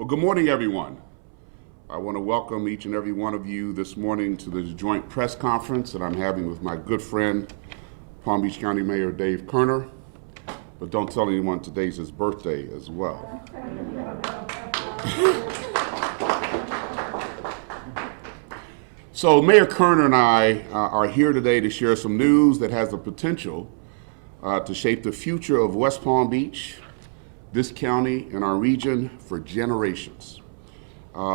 Well, good morning, everyone. I want to welcome each and every one of you this morning to this joint press conference that I'm having with my good friend, Palm Beach County Mayor Dave Kerner. But don't tell anyone today's his birthday as well. So Mayor Kerner and I are here today to share some news that has the potential to shape the future of West Palm Beach, this county, and our region for generations.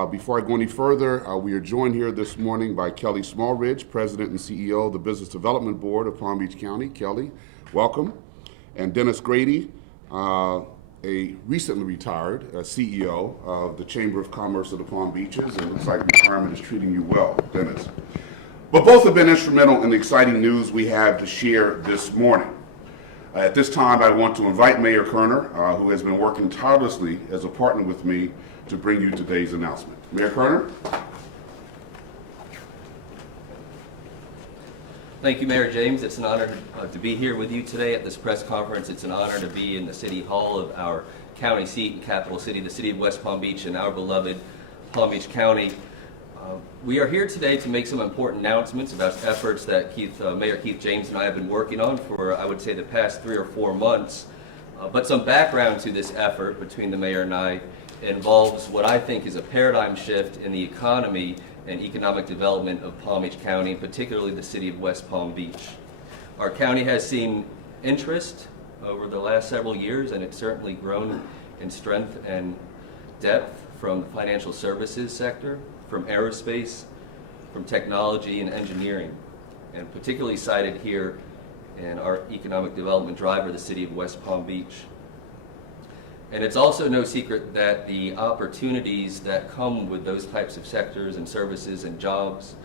Before I go any further, we are joined here this morning by Kelly Smallridge, President and CEO of the Business Development Board of Palm Beach County. Kelly, welcome. And Dennis Grady, a recently retired CEO of the Chamber of Commerce of the Palm Beaches, and it looks like retirement is treating you well, Dennis. But both have been instrumental in the exciting news we have to share this morning. At this time, I want to invite Mayor Kerner, who has been working tirelessly as a partner with me to bring you today's announcement. Mayor Kerner? Thank you, Mayor James. It's an honor to be here with you today at this press conference. It's an honor to be in the City Hall of our county seat and capital city, the city of West Palm Beach, and our beloved Palm Beach County. We are here today to make some important announcements about efforts that Mayor Keith James and I have been working on for, I would say, the past 3 or 4 months. But some background to this effort between the mayor and I involves what I think is a paradigm shift in the economy and economic development of Palm Beach County, particularly the city of West Palm Beach. Our county has seen interest over the last several years, and it's certainly grown in strength and depth from the financial services sector, from aerospace, from technology and engineering, and particularly cited here in our economic development driver, the city of West Palm Beach. And it's also no secret that the opportunities that come with those types of sectors and services and jobs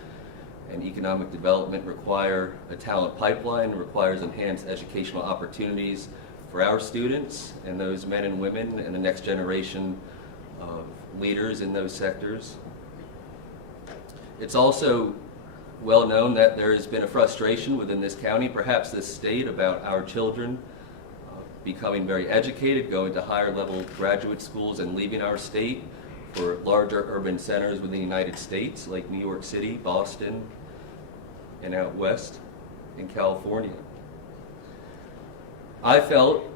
and economic development require a talent pipeline, requires enhanced educational opportunities for our students and those men and women and the next generation of leaders in those sectors. It's also well known that there has been a frustration within this county, perhaps this state, about our children becoming very educated, going to higher level graduate schools and leaving our state for larger urban centers within the United States like New York City, Boston, and out west in California. I felt,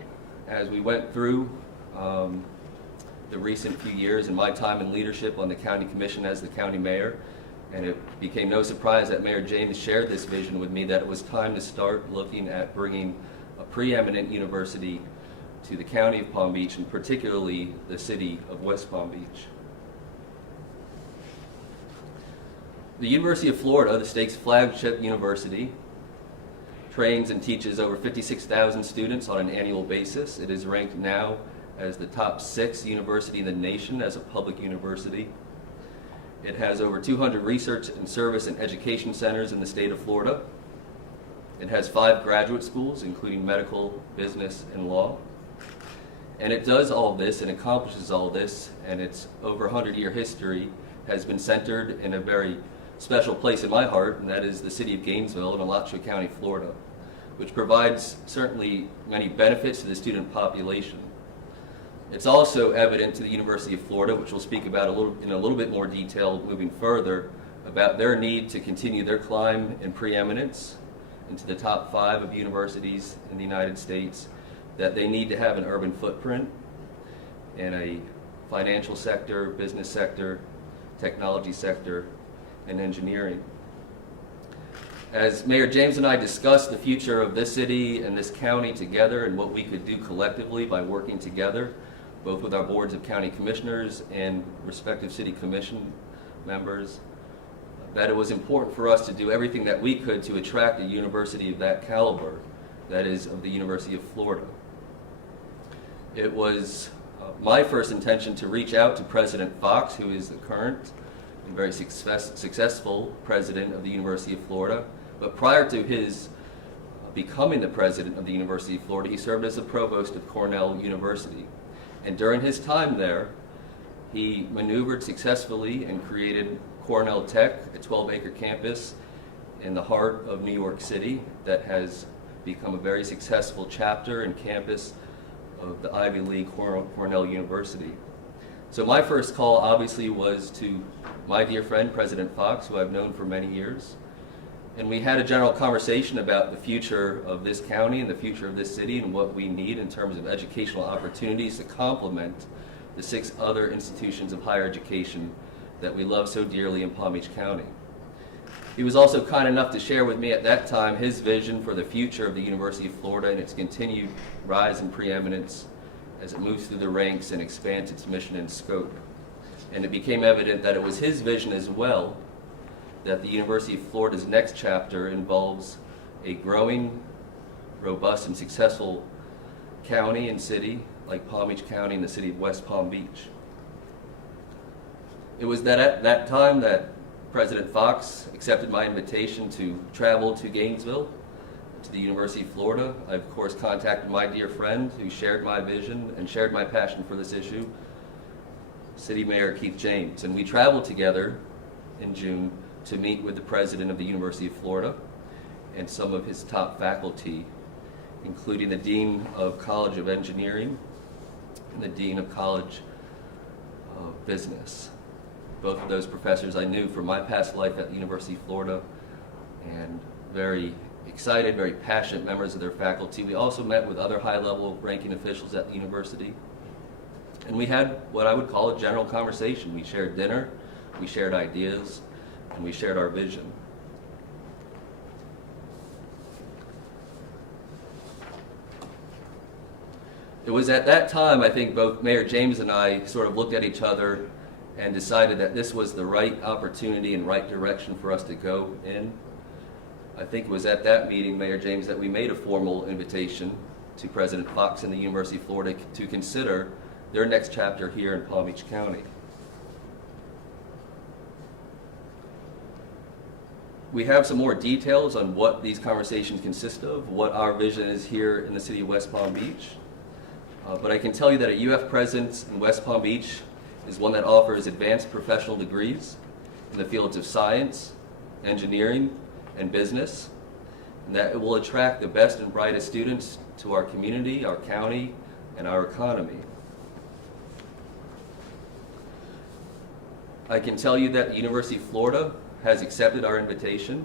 as we went through the recent few years in my time in leadership on the county commission as the county mayor, and it became no surprise that Mayor James shared this vision with me, that it was time to start looking at bringing a preeminent university to the county of Palm Beach, and particularly the city of West Palm Beach. The University of Florida, the state's flagship university, trains and teaches over 56,000 students on an annual basis. It is ranked now as the top 6th university in the nation as a public university. It has over 200 research and service and education centers in the state of Florida. It has 5 graduate schools, including medical, business, and law. And it does all this and accomplishes all this, and its over 100-year history has been centered in a very special place in my heart, and that is the city of Gainesville in Alachua County, Florida, which provides certainly many benefits to the student population. It's also evident to the University of Florida, which we'll speak about in a little bit more detail moving further, about their need to continue their climb in preeminence into the top 5 of universities in the United States, that they need to have an urban footprint in a financial sector, business sector, technology sector, and engineering. As Mayor James and I discussed the future of this city and this county together and what we could do collectively by working together, both with our boards of county commissioners and respective city commission members, that it was important for us to do everything that we could to attract a university of that caliber, that is, of the University of Florida. It was my first intention to reach out to President Fox, who is the current and very successful president of the University of Florida. But prior to his becoming the president of the University of Florida, he served as the provost of Cornell University. And during his time there, he maneuvered successfully and created Cornell Tech, a 12-acre campus in the heart of New York City that has become a very successful chapter and campus of the Ivy League Cornell University. So my first call obviously was to my dear friend, President Fox, who I've known for many years. And we had a general conversation about the future of this county and the future of this city and what we need in terms of educational opportunities to complement the 6 other institutions of higher education that we love so dearly in Palm Beach County. He was also kind enough to share with me at that time his vision for the future of the University of Florida and its continued rise in preeminence as it moves through the ranks and expands its mission and scope. And it became evident that it was his vision as well that the University of Florida's next chapter involves a growing, robust, and successful county and city like Palm Beach County and the city of West Palm Beach. It was that at that time that President Fox accepted my invitation to travel to Gainesville, to the University of Florida. I, of course, contacted my dear friend who shared my vision and shared my passion for this issue, City Mayor Keith James. And we traveled together in June to meet with the president of the University of Florida and some of his top faculty, including the Dean of College of Engineering and the Dean of College of Business. Both of those professors I knew from my past life at the University of Florida, and very excited, very passionate members of their faculty. We also met with other high-level ranking officials at the university, and we had what I would call a general conversation. We shared dinner, we shared ideas, and we shared our vision. It was at that time, I think, both Mayor James and I sort of looked at each other and decided that this was the right opportunity and right direction for us to go in. I think it was at that meeting, Mayor James, that we made a formal invitation to President Fox and the University of Florida to consider their next chapter here in Palm Beach County. We have some more details on what these conversations consist of, what our vision is here in the city of West Palm Beach. But I can tell you that a UF presence in West Palm Beach is one that offers advanced professional degrees in the fields of science, engineering, and business, and that it will attract the best and brightest students to our community, our county, and our economy. I can tell you that the University of Florida has accepted our invitation.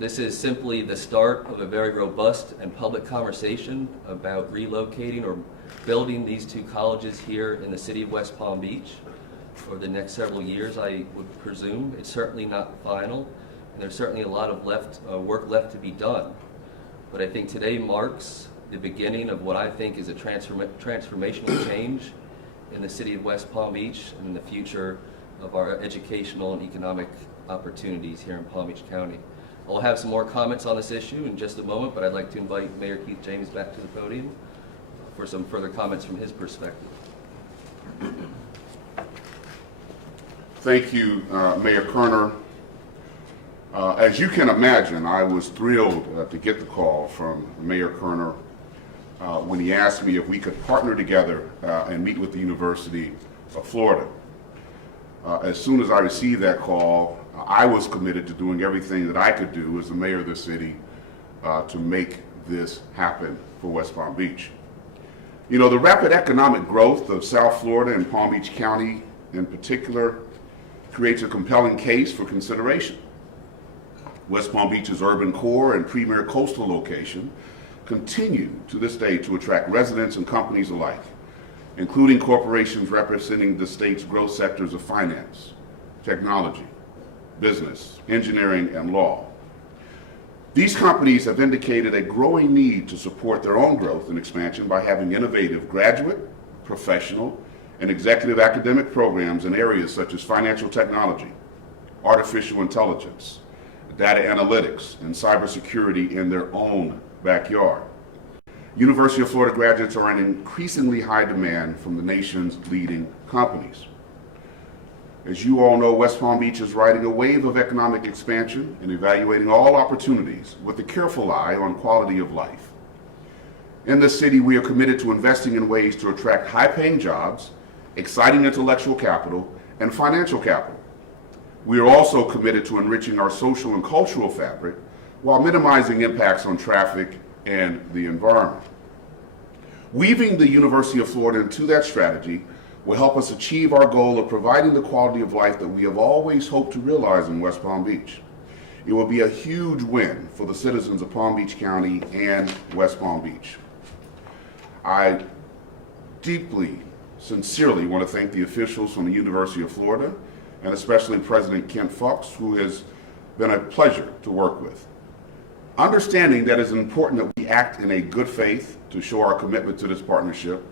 This is simply the start of a very robust and public conversation about relocating or building these 2 colleges here in the city of West Palm Beach for the next several years, I would presume. It's certainly not final, and there's certainly a lot of work left to be done. But I think today marks the beginning of what I think is a transformational change in the city of West Palm Beach and in the future of our educational and economic opportunities here in Palm Beach County. I'll have some more comments on this issue in just a moment, but I'd like to invite Mayor Keith James back to the podium for some further comments from his perspective. Thank you, Mayor Kerner. As you can imagine, I was thrilled to get the call from Mayor Kerner when he asked me if we could partner together and meet with the University of Florida. As soon as I received that call, I was committed to doing everything that I could do as the mayor of the city to make this happen for West Palm Beach. You know, the rapid economic growth of South Florida and Palm Beach County in particular creates a compelling case for consideration. West Palm Beach's urban core and premier coastal location continue to this day to attract residents and companies alike, including corporations representing the state's growth sectors of finance, technology, business, engineering, and law. These companies have indicated a growing need to support their own growth and expansion by having innovative graduate, professional, and executive academic programs in areas such as financial technology, artificial intelligence, data analytics, and cybersecurity in their own backyard. University of Florida graduates are in increasingly high demand from the nation's leading companies. As you all know, West Palm Beach is riding a wave of economic expansion and evaluating all opportunities with a careful eye on quality of life. In this city, we are committed to investing in ways to attract high-paying jobs, exciting intellectual capital, and financial capital. We are also committed to enriching our social and cultural fabric while minimizing impacts on traffic and the environment. Weaving the University of Florida into that strategy will help us achieve our goal of providing the quality of life that we have always hoped to realize in West Palm Beach. It will be a huge win for the citizens of Palm Beach County and West Palm Beach. I deeply, sincerely want to thank the officials from the University of Florida, and especially President Kent Fox, who has been a pleasure to work with. Understanding that it's important that we act in a good faith to show our commitment to this partnership,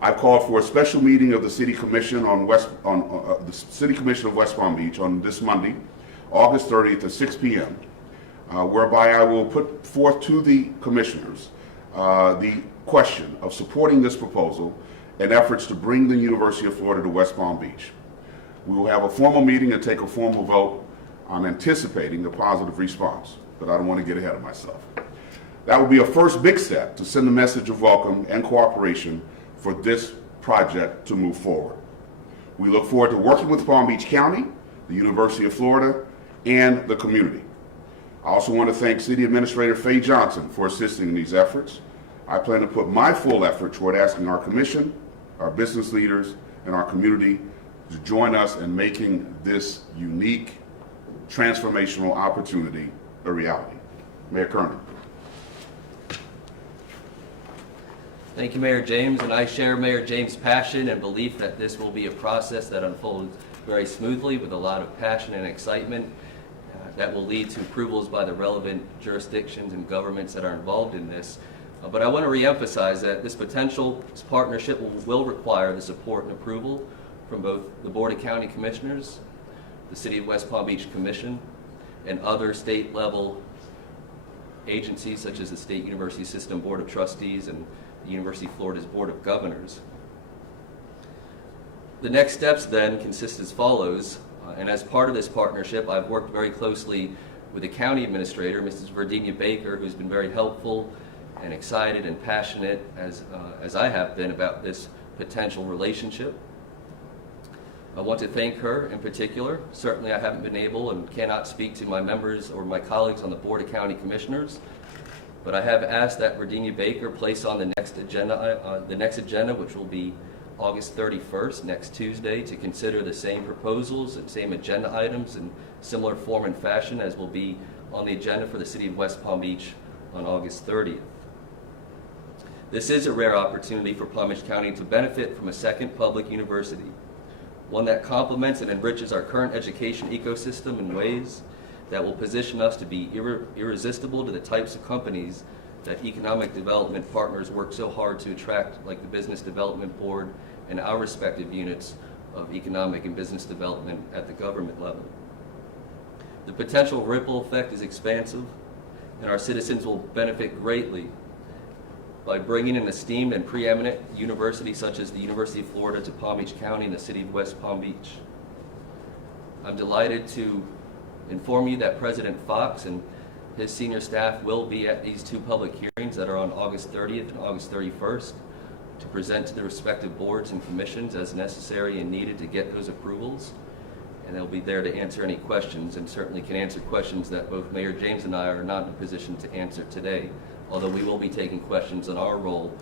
I've called for a special meeting of the City Commission the City Commission of West Palm Beach on this Monday, August 30th at 6 p.m., whereby I will put forth to the commissioners the question of supporting this proposal and efforts to bring the University of Florida to West Palm Beach. We will have a formal meeting and take a formal vote. I'm anticipating a positive response, but I don't want to get ahead of myself. That will be a first big step to send a message of welcome and cooperation for this project to move forward. We look forward to working with Palm Beach County, the University of Florida, and the community. I also want to thank City Administrator Faye Johnson for assisting in these efforts. I plan to put my full effort toward asking our commission, our business leaders, and our community to join us in making this unique, transformational opportunity a reality. Mayor Kerner. Thank you, Mayor James, and I share Mayor James' passion and belief that this will be a process that unfolds very smoothly with a lot of passion and excitement that will lead to approvals by the relevant jurisdictions and governments that are involved in this. But I want to reemphasize that this partnership will require the support and approval from both the Board of County Commissioners, the City of West Palm Beach Commission, and other state-level agencies such as the State University System Board of Trustees and the University of Florida's Board of Governors. The next steps then consist as follows, and as part of this partnership, I've worked very closely with the County Administrator, Mrs. Virginia Baker, who's been very helpful and excited and passionate as I have been about this potential relationship. I want to thank her in particular. Certainly I haven't been able and cannot speak to my members or my colleagues on the Board of County Commissioners, but I have asked that Virginia Baker place on the next agenda, which will be August 31st, next Tuesday, to consider the same proposals and same agenda items in similar form and fashion as will be on the agenda for the City of West Palm Beach on August 30th. This is a rare opportunity for Palm Beach County to benefit from a second public university, one that complements and enriches our current education ecosystem in ways that will position us to be irresistible to the types of companies that economic development partners work so hard to attract, like the Business Development Board and our respective units of economic and business development at the government level. The potential ripple effect is expansive, and our citizens will benefit greatly by bringing an esteemed and preeminent university such as the University of Florida to Palm Beach County and the City of West Palm Beach. I'm delighted to inform you that President Fox and his senior staff will be at these two public hearings that are on August 30th and August 31st to present to the respective boards and commissions as necessary and needed to get those approvals. And they'll be there to answer any questions, and certainly can answer questions that both Mayor James and I are not in a position to answer today, although we will be taking questions on our role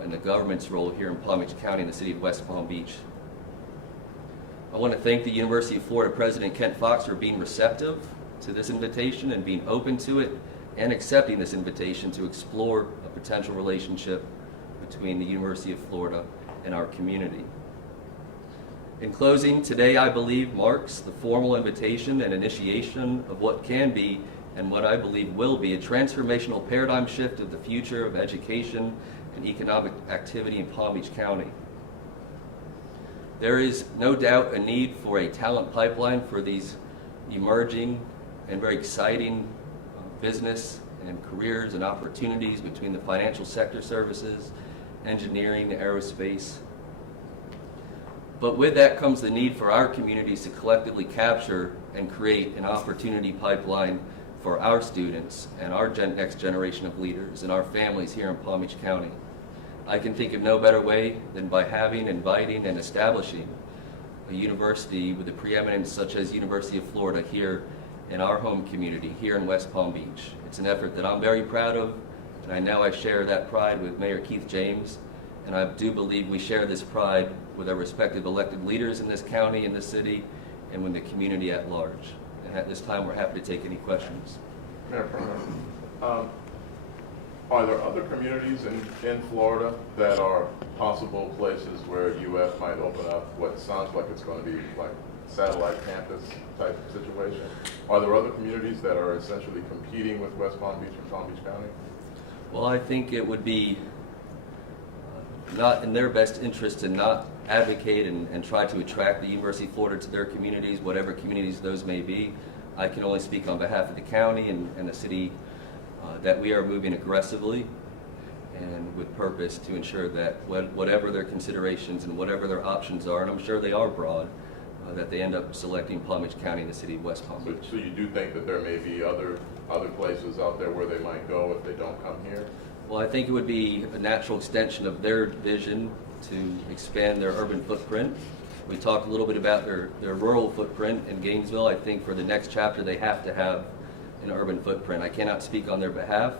and the government's role here in Palm Beach County and the City of West Palm Beach. I want to thank the University of Florida President Kent Fox for being receptive to this invitation and being open to it and accepting this invitation to explore a potential relationship between the University of Florida and our community. In closing, today I believe marks the formal invitation and initiation of what can be and what I believe will be a transformational paradigm shift of the future of education and economic activity in Palm Beach County. There is no doubt a need for a talent pipeline for these emerging and very exciting business and careers and opportunities between the financial sector services, engineering, aerospace. But with that comes the need for our communities to collectively capture and create an opportunity pipeline for our students and our next generation of leaders and our families here in Palm Beach County. I can think of no better way than by having, inviting, and establishing a university with a preeminence such as University of Florida here in our home community, here in West Palm Beach. It's an effort that I'm very proud of, and I know I share that pride with Mayor Keith James, and I do believe we share this pride with our respective elected leaders in this county, in this city, and with the community at large. And at this time, we're happy to take any questions. Mayor Perna, are there other communities in Florida that are possible places where UF might open up what sounds like it's going to be like satellite campus type situation? Are there other communities that are essentially competing with West Palm Beach and Palm Beach County? Well, I think it would be not in their best interest to not advocate and try to attract the University of Florida to their communities, whatever communities those may be. I can only speak on behalf of the county and the city that we are moving aggressively and with purpose to ensure that whatever their considerations and whatever their options are, and I'm sure they are broad, that they end up selecting Palm Beach County and the city of West Palm Beach. So you do think that there may be other places out there where they might go if they don't come here? Well, I think it would be a natural extension of their vision to expand their urban footprint. We talked a little bit about their rural footprint in Gainesville. I think for the next chapter they have to have an urban footprint. I cannot speak on their behalf,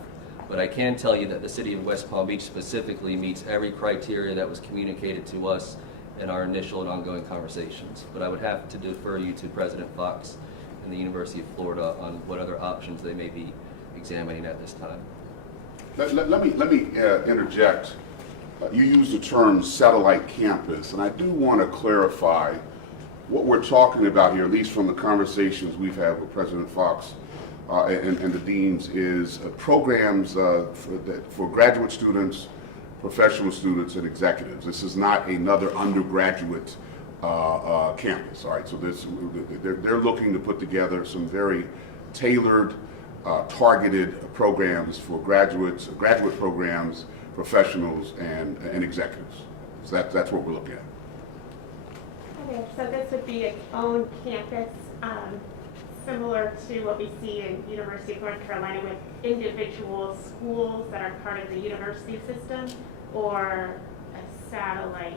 but I can tell you that the city of West Palm Beach specifically meets every criteria that was communicated to us in our initial and ongoing conversations. But I would have to defer you to President Fox and the University of Florida on what other options they may be examining at this time. Let me interject. You used the term satellite campus, and I do want to clarify what we're talking about here, at least from the conversations we've had with President Fox and the deans, is programs for graduate students, professional students, and executives. This is not another undergraduate campus, all right? So they're looking to put together some very tailored, targeted programs for graduate programs, professionals, and executives. So that's what we're looking at. Okay, so this would be its own campus, similar to what we see in University of North Carolina with individual schools that are part of the university system, or a satellite.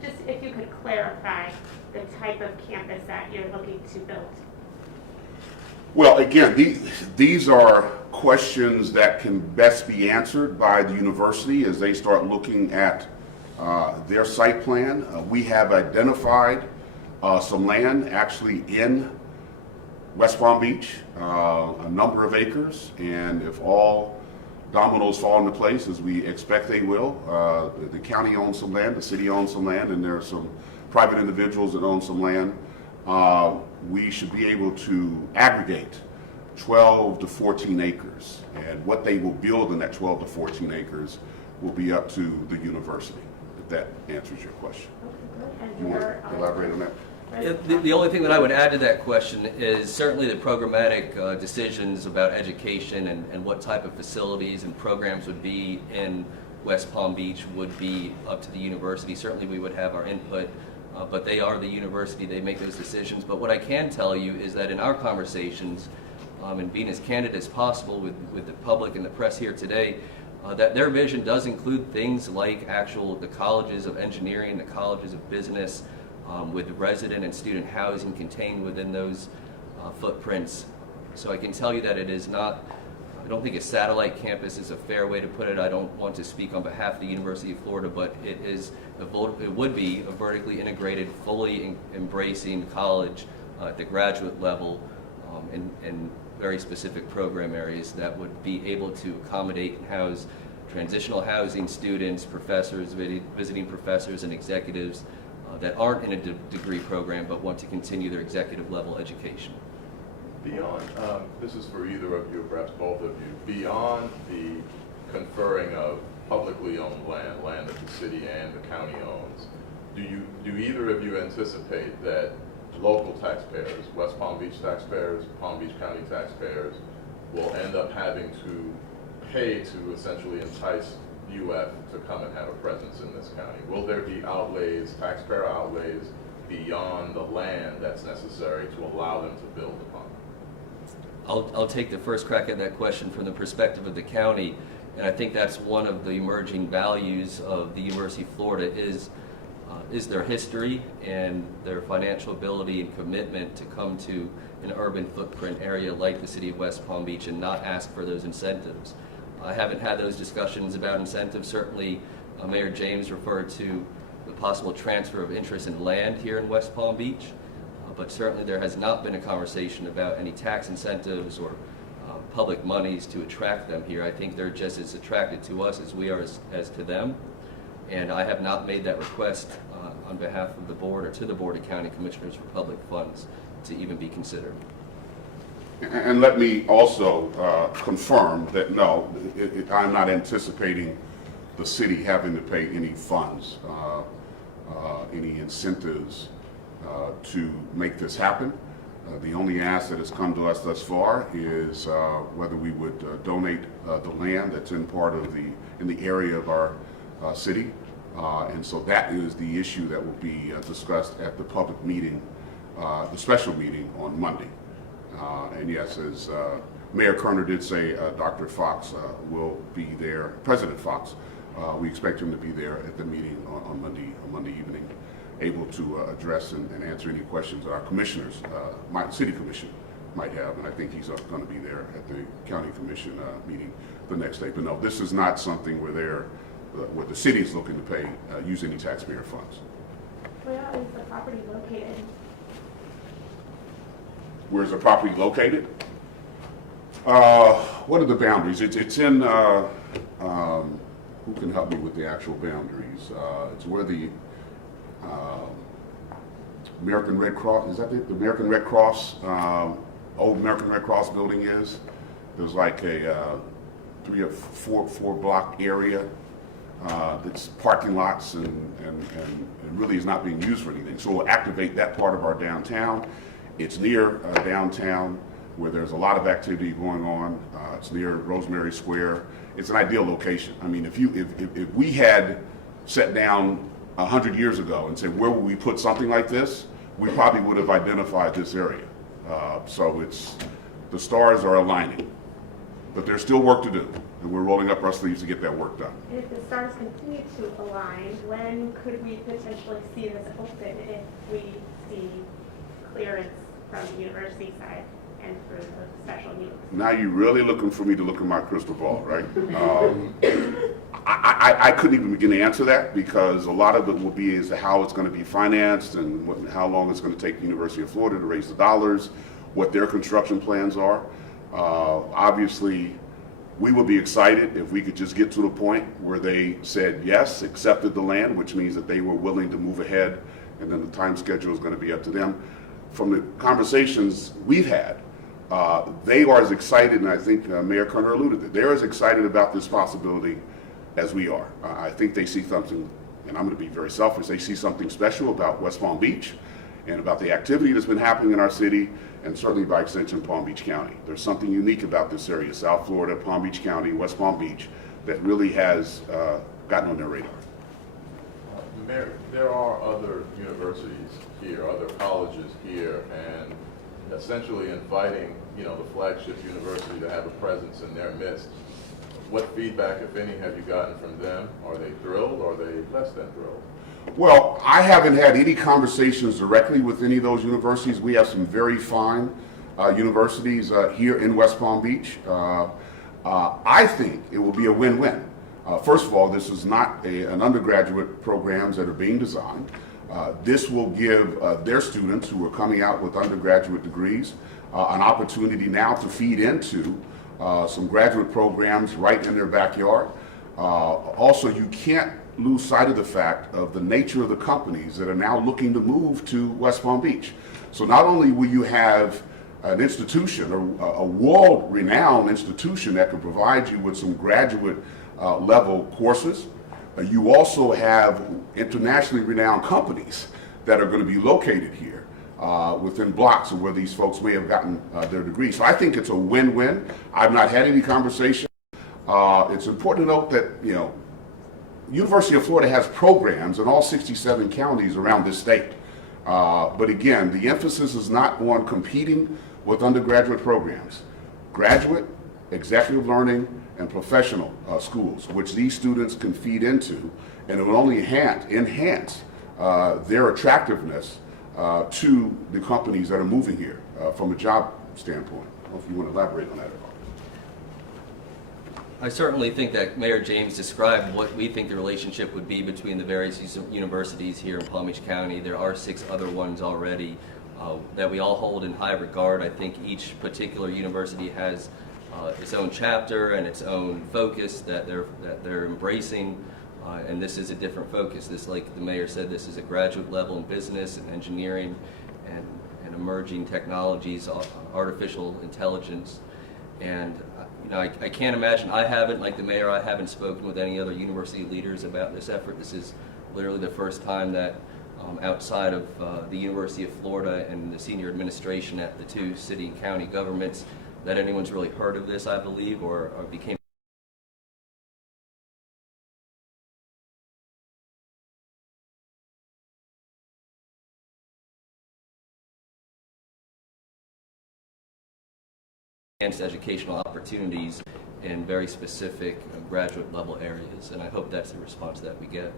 Just if you could clarify the type of campus that you're looking to build. Well, again, these are questions that can best be answered by the university as they start looking at their site plan. We have identified some land actually in West Palm Beach, a number of acres, and if all dominoes fall into place, as we expect they will, the county owns some land, the city owns some land, and there are some private individuals that own some land. We should be able to aggregate 12 to 14 acres, and what they will build in that 12 to 14 acres will be up to the university, if that answers your question. Okay, good. You want to elaborate on that? The only thing that I would add to that question is certainly the programmatic decisions about education and what type of facilities and programs would be in West Palm Beach would be up to the university. Certainly we would have our input, but they are the university, they make those decisions. But what I can tell you is that in our conversations, and being as candid as possible with the public and the press here today, that their vision does include things like the colleges of engineering, the colleges of business, with resident and student housing contained within those footprints. So I can tell you that it is not, I don't think a satellite campus is a fair way to put it. I don't want to speak on behalf of the University of Florida, but it would be a vertically integrated, fully embracing college at the graduate level in very specific program areas that would be able to accommodate and house transitional housing students, professors, visiting professors, and executives that aren't in a degree program but want to continue their executive level education. Beyond, this is for either of you, perhaps both of you, beyond the conferring of publicly owned land that the city and the county owns, do either of you anticipate that local taxpayers, West Palm Beach taxpayers, Palm Beach County taxpayers, will end up having to pay to essentially entice UF to come and have a presence in this county? Will there be outlays, taxpayer outlays, beyond the land that's necessary to allow them to build upon? I'll take the first crack at that question from the perspective of the county, and I think that's one of the emerging values of the University of Florida is their history and their financial ability and commitment to come to an urban footprint area like the city of West Palm Beach and not ask for those incentives. I haven't had those discussions about incentives. Certainly, Mayor James referred to the possible transfer of interest in land here in West Palm Beach. But certainly there has not been a conversation about any tax incentives or public monies to attract them here. I think they're just as attracted to us as we are as to them. And I have not made that request on behalf of the board or to the Board of County Commissioners for public funds to even be considered. And let me also confirm that no, I'm not anticipating the city having to pay any funds, any incentives to make this happen. The only ask that has come to us thus far is whether we would donate the land that's in the area of our city, and so that is the issue that will be discussed at the public meeting, the special meeting on Monday. And yes, as Mayor Kerner did say, Dr. Fox will be there. President Fox, we expect him to be there at the meeting on Monday evening, able to address and answer any questions that our commissioners, my city commission, might have. And I think he's going to be there at the county commission meeting the next day. But no, this is not something where the city is looking to pay, use any taxpayer funds. Where is the property located? Where's the property located? What are the boundaries? It's in, who can help me with the actual boundaries? It's where the American Red Cross, is that it? The American Red Cross, old American Red Cross building is. There's like a 3 or 4 block area that's parking lots and really is not being used for anything. So we'll activate that part of our downtown. It's near downtown where there's a lot of activity going on. It's near Rosemary Square. It's an ideal location. I mean, if we had sat down 100 years ago and said, where would we put something like this? We probably would have identified this area. So the stars are aligning, but there's still work to do, and we're rolling up our sleeves to get that work done. If the stars continue to align, when could we potentially see this open if we see clearance from the university side and for the special needs? Now you're really looking for me to look at my crystal ball, right? I couldn't even begin to answer that because a lot of it will be as to how it's going to be financed and how long it's going to take the University of Florida to raise the dollars, what their construction plans are. Obviously, we would be excited if we could just get to the point where they said yes, accepted the land, which means that they were willing to move ahead, and then the time schedule is going to be up to them. From the conversations we've had, they are as excited, and I think Mayor Kerner alluded to it, they're as excited about this possibility as we are. I think they see something, and I'm going to be very selfish, they see something special about West Palm Beach and about the activity that's been happening in our city, and certainly by extension Palm Beach County. There's something unique about this area, South Florida, Palm Beach County, West Palm Beach, that really has gotten on their radar. Mayor, there are other universities here, other colleges here, and essentially inviting, the flagship university to have a presence in their midst. What feedback, if any, have you gotten from them? Are they thrilled or are they less than thrilled? Well, I haven't had any conversations directly with any of those universities. We have some very fine universities here in West Palm Beach. I think it will be a win-win. First of all, this is not an undergraduate programs that are being designed. This will give their students who are coming out with undergraduate degrees an opportunity now to feed into some graduate programs right in their backyard. Also, you can't lose sight of the fact of the nature of the companies that are now looking to move to West Palm Beach. So not only will you have an institution, a world-renowned institution that can provide you with some graduate level courses, you also have internationally renowned companies that are going to be located here within blocks of where these folks may have gotten their degrees. So I think it's a win-win. I've not had any conversation. It's important to note that, University of Florida has programs in all 67 counties around this state. But again, the emphasis is not on competing with undergraduate programs. Graduate, executive learning, and professional schools, which these students can feed into, and it will only enhance their attractiveness to the companies that are moving here from a job standpoint. I don't know if you want to elaborate on that at all. I certainly think that Mayor James described what we think the relationship would be between the various universities here in Palm Beach County. There are 6 other ones already that we all hold in high regard. I think each particular university has its own chapter and its own focus that they're embracing, and this is a different focus. This, like the mayor said, this is a graduate level in business and engineering and emerging technologies, artificial intelligence, and you know, I can't imagine, like the mayor, I haven't spoken with any other university leaders about this effort. This is literally the first time that outside of the University of Florida and the senior administration at the 2 city and county governments that anyone's really heard of this, I believe, or became enhanced educational opportunities in very specific graduate level areas, and I hope that's the response that we get.